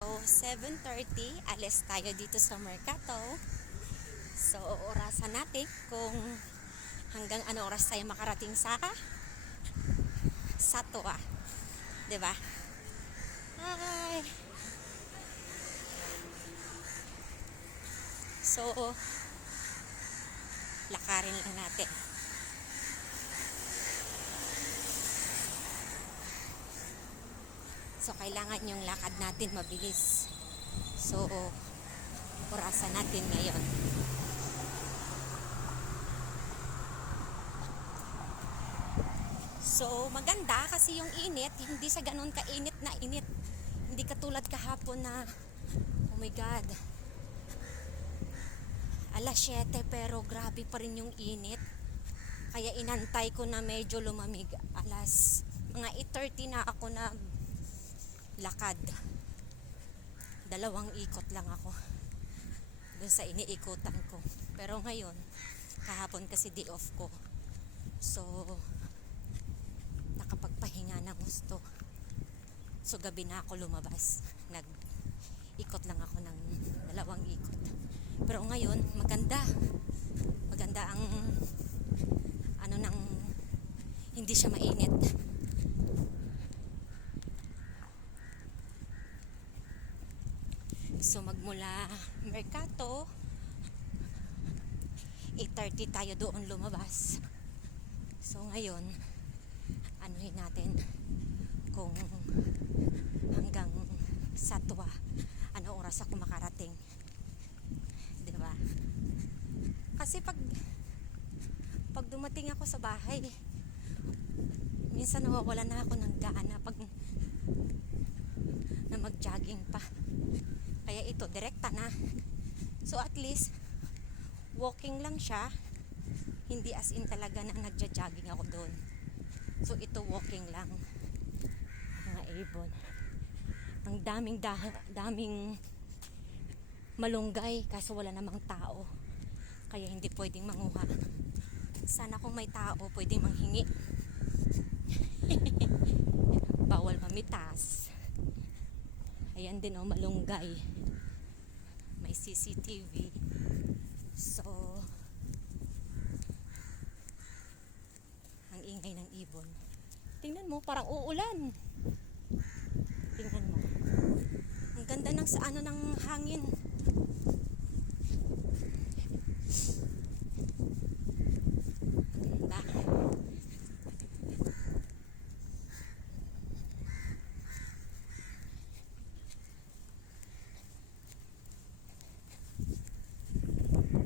So, 7:30, alis tayo dito sa Mercato. So, orasan natin kung hanggang ano oras tayo makarating sa Satwa. 'Di ba? Hi. So, lakarin lang natin. So, kailangan yung lakad natin mabilis. So, orasan natin ngayon. So, maganda kasi yung init, hindi sa ganun kainit na init. Hindi katulad kahapon na, oh my God, alas 7 pero grabe pa rin yung init. Kaya inantay ko na medyo lumamig. Alas mga 8:30 na ako na lakad. 2 ikot lang ako dun sa iniikutan ko. Pero ngayon, kahapon kasi day off ko. So, nakapagpahinga ng gusto. So, gabi na ako lumabas. Nag-ikot lang ako ng 2 ikot. Pero ngayon, maganda. Maganda ang ano nang hindi siya mainit. So, magmula Mercato, 8:30 tayo doon lumabas. So, ngayon, anuhin natin kung hanggang Satwa ano oras ako makarating, diba? Kasi pag dumating ako sa bahay, minsan nawawala na ako ng gana pag na mag-jogging pa. Kaya ito direkta na. So at least walking lang siya, hindi as in talaga na nagja-jogging ako doon. So ito walking lang. Mga ibon. Ang daming malunggay kaso wala namang tao. Kaya hindi pwedeng manguha. Sana kung may tao pwedeng manghingi. Bawal mamitas. Ayan din malunggay. May CCTV. So, ang ingay ng ibon. Tingnan mo, parang uulan. Tingnan mo. Ang ganda ng ng hangin.